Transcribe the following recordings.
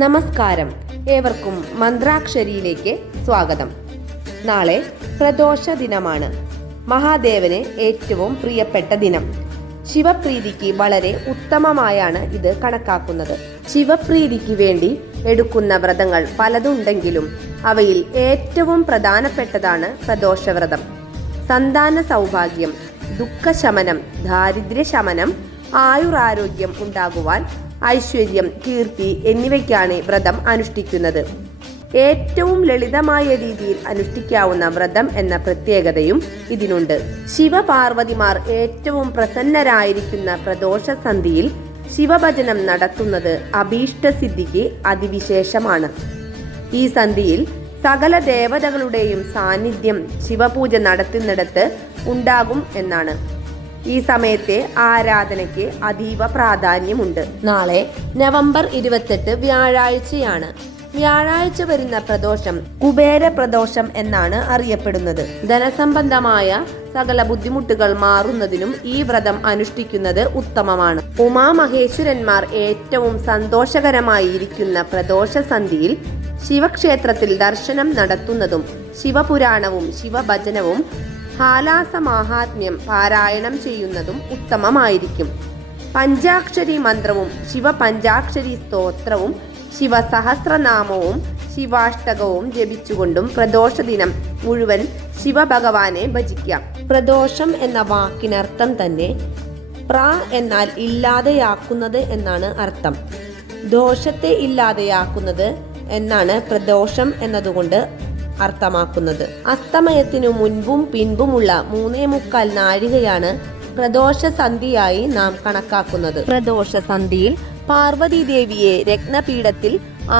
നമസ്കാരം, ഏവർക്കും മന്ത്രാക്ഷരിയിലേക്ക് സ്വാഗതം. നാളെ പ്രദോഷ ദിനമാണ്. മഹാദേവന് ഏറ്റവും പ്രിയപ്പെട്ട ദിനം. ശിവപ്രീതിക്ക് വളരെ ഉത്തമമായാണ് ഇത് കണക്കാക്കുന്നത്. ശിവപ്രീതിക്ക് വേണ്ടി എടുക്കുന്ന വ്രതങ്ങൾ പലതുണ്ടെങ്കിലും അവയിൽ ഏറ്റവും പ്രധാനപ്പെട്ടതാണ് പ്രദോഷവ്രതം. സന്താന സൗഭാഗ്യം, ദുഃഖശമനം, ദാരിദ്ര്യശമനം, ആയുരാരോഗ്യം ഉണ്ടാകുവാൻ, ഐശ്വര്യം, കീർത്തി എന്നിവയ്ക്കാണ് വ്രതം അനുഷ്ഠിക്കുന്നത്. ഏറ്റവും ലളിതമായ രീതിയിൽ അനുഷ്ഠിക്കാവുന്ന വ്രതം എന്ന പ്രത്യേകതയും ഇതിനുണ്ട്. ശിവപാർവതിമാർ ഏറ്റവും പ്രസന്നരായിരിക്കുന്ന പ്രദോഷ സന്ധിയിൽ ശിവഭജനം നടത്തുന്നത് അഭീഷ്ടസിദ്ധിക്ക് അതിവിശേഷമാണ്. ഈ സന്ധിയിൽ സകല ദേവതകളുടെയും സാന്നിധ്യം ശിവപൂജ നടത്തുന്നിടത്ത് ഉണ്ടാകും എന്നാണ്. ഈ സമയത്തെ ആരാധനയ്ക്ക് അതീവ പ്രാധാന്യമുണ്ട്. നാളെ നവംബർ 28 വ്യാഴാഴ്ചയാണ്. വ്യാഴാഴ്ച വരുന്ന പ്രദോഷം കുബേര പ്രദോഷം എന്നാണ് അറിയപ്പെടുന്നത്. ധനസംബന്ധമായ സകല ബുദ്ധിമുട്ടുകൾ മാറുന്നതിനും ഈ വ്രതം അനുഷ്ഠിക്കുന്നത് ഉത്തമമാണ്. ഉമാമഹേശ്വരന്മാർ ഏറ്റവും സന്തോഷകരമായി ഇരിക്കുന്ന പ്രദോഷ സന്ധിയിൽ ശിവക്ഷേത്രത്തിൽ ദർശനം നടത്തുന്നതും ശിവപുരാണവും ശിവഭജനവും ഹാലാസമാഹാത്മ്യം പാരായണം ചെയ്യുന്നതും ഉത്തമമായിരിക്കും. പഞ്ചാക്ഷരി മന്ത്രവും ശിവപഞ്ചാക്ഷരി സ്തോത്രവും ശിവസഹസ്രനാമവും ശിവാഷ്ടകവും ജപിച്ചുകൊണ്ടും പ്രദോഷ ദിനം മുഴുവൻ ശിവഭഗവാനെ ഭജിക്കാം. പ്രദോഷം എന്ന വാക്കിനർത്ഥം തന്നെ പ്ര എന്നാൽ ഇല്ലാതെയാക്കുന്നത് എന്നാണ് അർത്ഥം. ദോഷത്തെ ഇല്ലാതെയാക്കുന്നത് എന്നാണ് പ്രദോഷം എന്നതുകൊണ്ട് അർത്ഥമാക്കുന്നത്. അസ്തമയത്തിനു മുൻപും പിൻപുമുള്ള 3:45 നാഴികയാണ് പ്രദോഷ സന്ധിയായി നാം കണക്കാക്കുന്നത്. പ്രദോഷ സന്ധിയിൽ പാർവതി ദേവിയെ രത്നപീഠത്തിൽ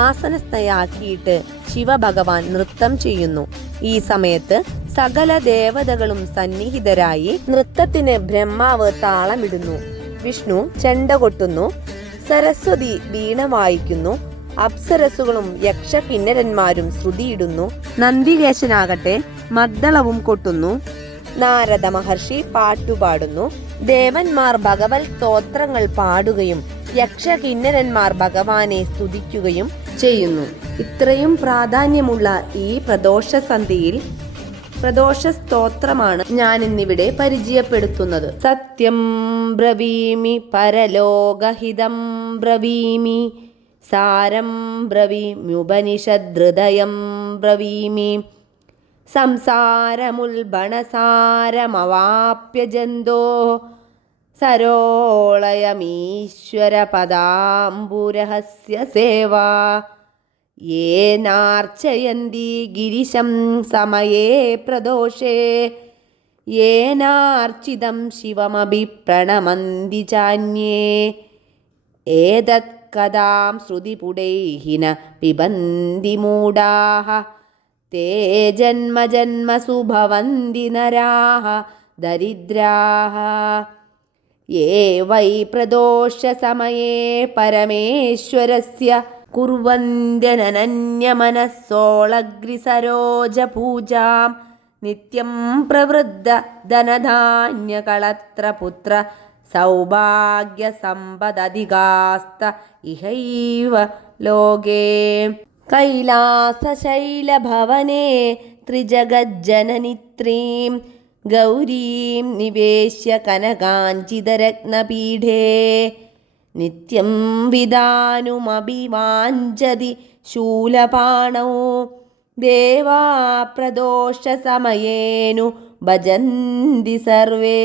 ആസനസ്ഥയാക്കിയിട്ട് ശിവഭഗവാൻ നൃത്തം ചെയ്യുന്നു. ഈ സമയത്ത് സകല ദേവതകളും സന്നിഹിതരായി നൃത്തത്തിന് ബ്രഹ്മാവ് താളമിടുന്നു, വിഷ്ണു ചെണ്ട കൊട്ടുന്നു, സരസ്വതി വീണ വായിക്കുന്നു, അപ്സരസുകളും യക്ഷ കിന്നരന്മാരും ശ്രുതിയിടുന്നു, നന്ദികേശനാകട്ടെ മദ്ദളവും കൊട്ടുന്നു, നാരദ മഹർഷി പാട്ടുപാടുന്നു, ദേവന്മാർ ഭഗവത് സ്തോത്രങ്ങൾ പാടുകയും യക്ഷ കിന്നരന്മാർ ഭഗവാനെ സ്തുതിക്കുകയും ചെയ്യുന്നു. ഇത്രയും പ്രാധാന്യമുള്ള ഈ പ്രദോഷ സന്ധിയിൽ പ്രദോഷ സ്തോത്രമാണ് ഞാൻ ഇന്നിവിടെ പരിചയപ്പെടുത്തുന്നത്. സത്യം ബ്രവീമി പരലോകഹിതം ബ്രവീമി സാരം ബ്രവീമ്യുപനിഷദ്ഹൃദയം ബ്രവീമി സംസാരമുൽബണസാരമവാപ്യ ജന്തോ സരോളയമീശ്വരപദാംബുരഹസ്യ സേവാ യേനാർച്ചയന്തി ഗിരിശം സമയേ പ്രദോഷേ യേനാർച്ചിതം ശിവമഭി പ്രണമന്തി ചാന്യേ ഏതത് കഥാം ശ്രുതിപുടൈഹിന പിബന്തി മൂഢാഃ തേ ജന്മജന്മസു ഭവന്തി നരാഃ ദരിദ്രാഃ യേ വൈ പ്രദോഷ സമയേ പരമേശ്വരസ്യ കുർവന്ത്യനന്യമനസ്സോളഗ്രിസരോജപൂജാം നിത്യം പ്രവൃദ്ധ ധനധാന്യകളത്രപുത്ര സൗഭാഗ്യ സമ്പദധികാസ്ത ഇഹൈവ ലോകേ കൈലാസശൈലഭവനേ ത്രിജഗജ്ജനനിത്രീം ഗൗരീം നിവേശ്യ കനകാഞ്ചിതരത്നപീഠേ നിത്യം വിദാനുമഭിവാഞ്ചതി ശൂലപാണൗ ദേവാ പ്രദോഷ സമയേനു ഭജന്തി സർവേ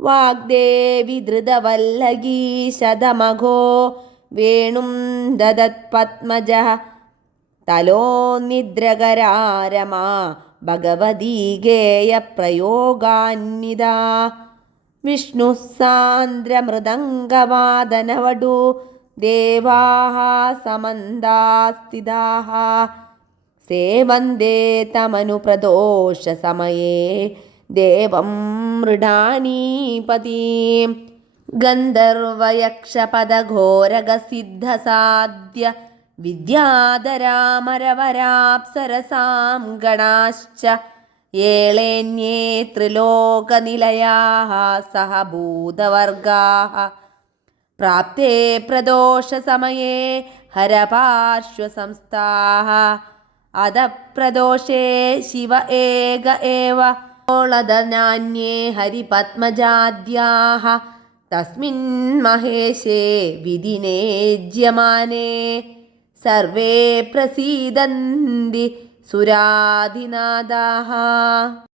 വാഗ്ദേവി ധൃതവല്ലഗീ ശതമഘോ വേണും ദദത് പത്മജഃ തലോനിദ്രകരാരമാ ഭഗവതീ ഗേയപ്രയോഗാന്വിതാ വിഷ്ണു സാന്ദ്രമൃദംഗവാദനവടു ദേവാഃ സമന്താസ്ഥിതാഃ സേവന്തേ തമനു പ്രദോഷ സമയേ ദേവം മൃഡാനീപതീം ഗന്ധർവയക്ഷപദഘോരഗസിദ്ധസാദ്യ വിദ്യാധരാമരവരാപ്സരസാം ഗണാശ്ച ഏളേന്യേ ത്രിലോകനിലയാഃ സഹ ഭൂതവർഗാഃ പ്രാപ്തേ പ്രദോഷ സമയേ ഹരപാർശ്വസംസ്ഥാഃ അധപ്രദോഷേ ശിവ ഏക ഏവ ഓളദനാന്യേ ഹരിപത്മജാദ്യാഃ തസ്മിൻ മഹേശേ വിധിനേജ്യമാനേ സർവേ പ്രസീദന്തി സുരാധിനാഥാഃ.